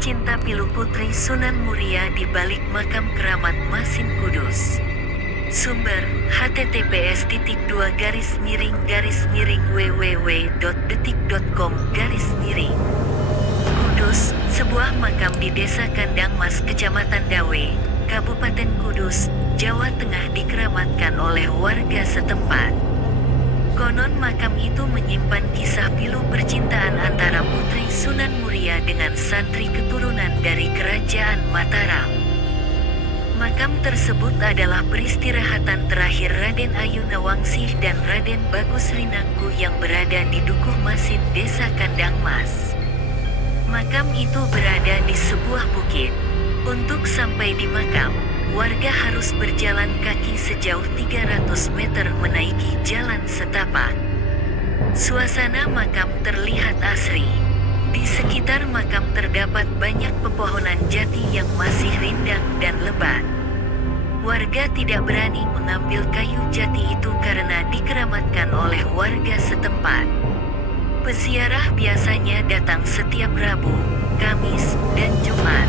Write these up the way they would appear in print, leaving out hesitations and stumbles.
pecinta pilu putri Sunan Muria di balik makam keramat Masin Kudus. Sumber, https://www.detik.com. Kudus, sebuah makam di Desa Kandang Mas, Kecamatan Dawe, Kabupaten Kudus, Jawa Tengah dikeramatkan oleh warga setempat. Konon makam itu menyimpan kisah pilu percintaan antara putri Sunan Muria dengan santri keturunan dari Kerajaan Mataram. Makam tersebut adalah peristirahatan terakhir Raden Ayu Nawangsih dan Raden Bagus Rinangku yang berada di Dukuh Masin, Desa Kandang Mas. Makam itu berada di sebuah bukit. Untuk sampai di makam, warga harus berjalan kaki sejauh 300 meter menaiki jalan setapak. Suasana makam terlihat asri. Di sekitar makam terdapat banyak pepohonan jati yang masih rindang dan lebat. Warga tidak berani mengambil kayu jati itu karena dikeramatkan oleh warga setempat. Peziarah biasanya datang setiap Rabu, Kamis, dan Jumat.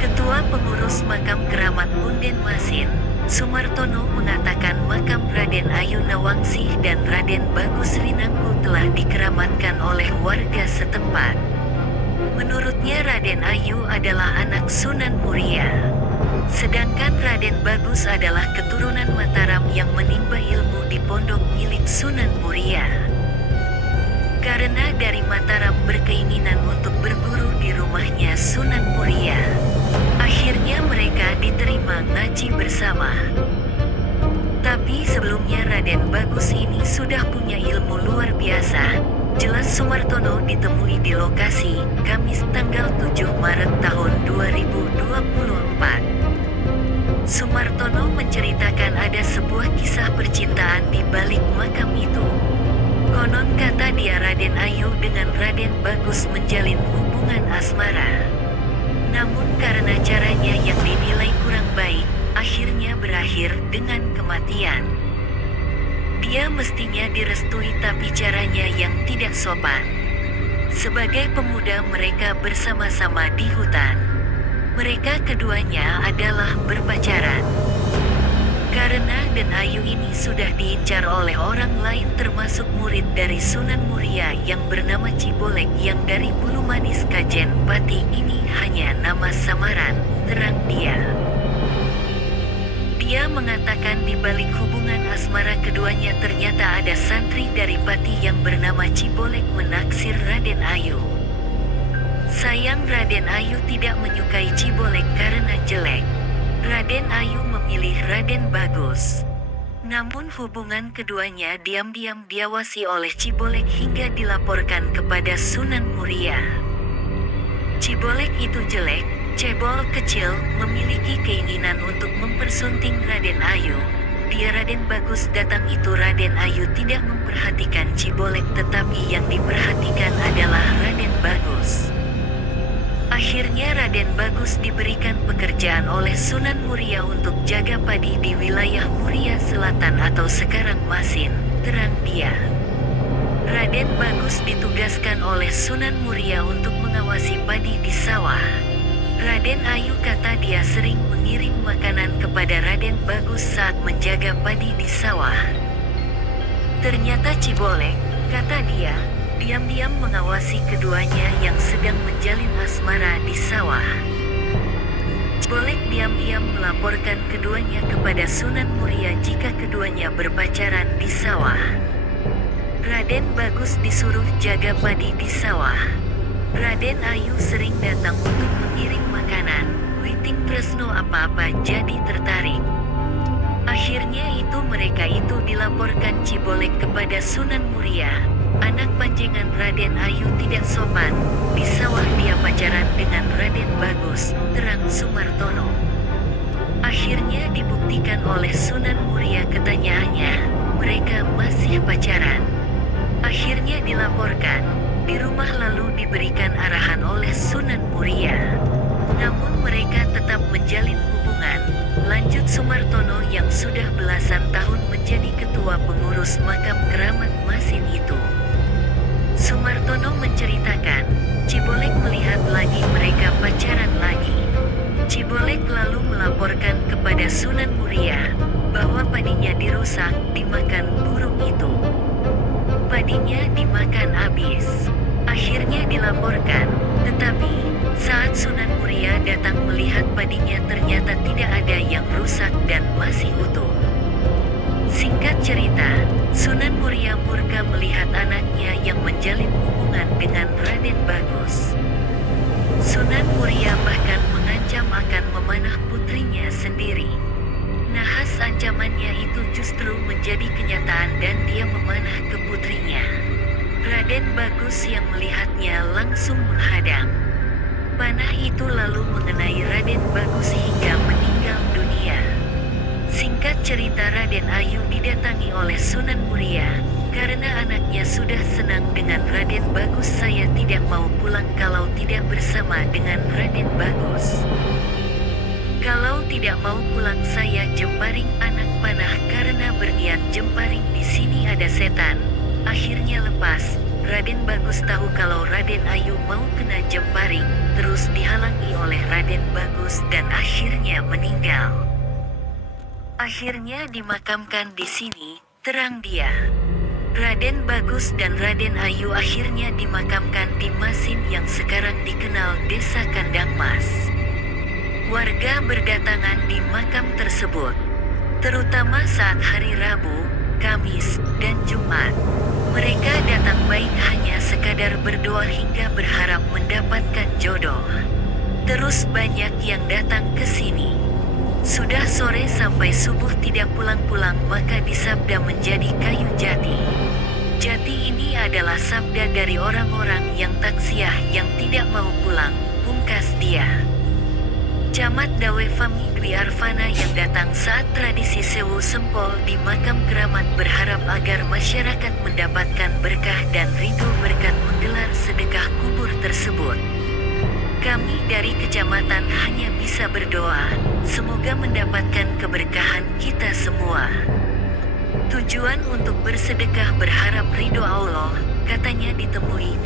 Ketua Pengurus Makam Keramat Punden Masin, Sumartono, mengatakan makam Raden Ayu Nawangsih dan Raden Bagus Rinangku telah dikeramatkan oleh warga setempat. Menurutnya Raden Ayu adalah anak Sunan Muria. Sedangkan Raden Bagus adalah keturunan Mataram yang menimba ilmu di pondok milik Sunan Muria. Karena dari Mataram berkeinginan untuk berguru di rumahnya Sunan Muria, akhirnya mereka diterima ngaji bersama. Tapi sebelumnya Raden Bagus ini sudah punya ilmu luar biasa, jelas Sumartono ditemui di lokasi, Kamis tanggal 7 Maret tahun 2024. Sumartono menceritakan ada sebuah kisah percintaan di balik makam itu. Konon kata dia Raden Ayu dengan Raden Bagus menjalin hubungan asmara. Namun karena caranya yang dinilai kurang baik, akhirnya berakhir dengan kematian. Dia mestinya direstui tapi caranya yang tidak sopan. Sebagai pemuda mereka bersama-sama di hutan. Mereka keduanya adalah berpacaran. Karena Den Ayu ini sudah diincar oleh orang lain termasuk murid dari Sunan Muria yang bernama Cibolek yang dari Bulu Manis Kajen Pati, ini hanya nama samaran, terang dia. Dia mengatakan di balik hubungan asmara keduanya ternyata ada santri dari Pati yang bernama Cibolek menaksir Raden Ayu. Sayang Raden Ayu tidak menyukai Cibolek karena jelek. Raden Ayu memilih Raden Bagus. Namun hubungan keduanya diam-diam diawasi oleh Cibolek hingga dilaporkan kepada Sunan Muria. Cibolek itu jelek, cebol, kecil, memiliki keinginan untuk mempersunting Raden Ayu. Dia Raden Bagus datang itu Raden Ayu tidak memperhatikan Cibolek tetapi yang diperhatikan adalah Raden Bagus. Akhirnya Raden Bagus diberikan pekerjaan oleh Sunan Muria untuk jaga padi di wilayah Muria Selatan atau sekarang Masin, terang dia. Raden Bagus ditugaskan oleh Sunan Muria untuk mengawasi padi di sawah. Raden Ayu kata dia sering mengirim makanan kepada Raden Bagus saat menjaga padi di sawah. Ternyata Cibolek, kata dia, diam-diam mengawasi keduanya yang sedang menjalin asmara di sawah. Cibolek diam-diam melaporkan keduanya kepada Sunan Muria jika keduanya berpacaran di sawah. Raden Bagus disuruh jaga padi di sawah. Raden Ayu sering datang untuk mengirim makanan, witing tresno apa-apa jadi tertarik. Akhirnya mereka itu dilaporkan Cibolek kepada Sunan Muria. Anak panjenengan Raden Ayu tidak sopan, di sawah dia pacaran dengan Raden Bagus, terang Sumartono. Akhirnya dibuktikan oleh Sunan Muria ketanyaannya, mereka masih pacaran. Akhirnya dilaporkan, di rumah lalu diberikan arahan oleh Sunan Muria. Namun mereka tetap menjalin hubungan, lanjut Sumartono yang sudah belasan tahun menjadi ketua pengurus makam keramat Masin itu. Sumartono menceritakan, Cibolek melihat melihat lagi mereka pacaran lagi. Cibolek lalu melaporkan kepada Sunan Muria bahwa padinya dirusak dimakan burung itu. Padinya dimakan habis. Akhirnya dilaporkan, tetapi saat Sunan Muria datang melihat padinya ternyata tidak ada yang rusak dan masih utuh. Singkat cerita, Sunan Muria murka melihat anaknya yang menjalin hubungan dengan Raden Bagus. Sunan Muria bahkan mengancam akan memanah putrinya sendiri. Nahas ancamannya itu justru menjadi kenyataan dan dia memanah ke putrinya. Raden Bagus yang melihatnya langsung menghadang. Panah itu lalu mengenai Raden Bagus hingga meninggal dunia. Singkat cerita, Raden Ayu didatangi oleh Sunan Muria. Karena anaknya sudah senang dengan Raden Bagus, saya tidak mau pulang kalau tidak bersama dengan Raden Bagus. Kalau tidak mau pulang saya jemparing anak panah karena berniat jemparing di sini ada setan. Akhirnya lepas. Raden Bagus tahu kalau Raden Ayu mau kena jemparing, terus dihalangi oleh Raden Bagus dan akhirnya meninggal. Akhirnya dimakamkan di sini, terang dia. Raden Bagus dan Raden Ayu akhirnya dimakamkan di Masin yang sekarang dikenal Desa Kandang Mas. Warga berdatangan di makam tersebut, terutama saat hari Rabu, Kamis, dan Jumat. Mereka datang baik hanya sekadar berdoa hingga berharap mendapatkan jodoh. Terus banyak yang datang ke sini. Sudah sore sampai subuh tidak pulang-pulang, maka disabda menjadi kayu jati. Jati ini adalah sabda dari orang-orang yang taksiah yang tidak mau pulang, pungkas dia. Camat Dawe Fami Dwi Arfana yang datang saat tradisi Sewu Sempol di makam keramat berharap agar masyarakat mendapatkan berkah dan ridho berkat menggelar sedekah kubur tersebut. Kami dari kecamatan hanya bisa berdoa, semoga mendapatkan keberkahan kita semua. Tujuan untuk bersedekah berharap ridho Allah, katanya ditemui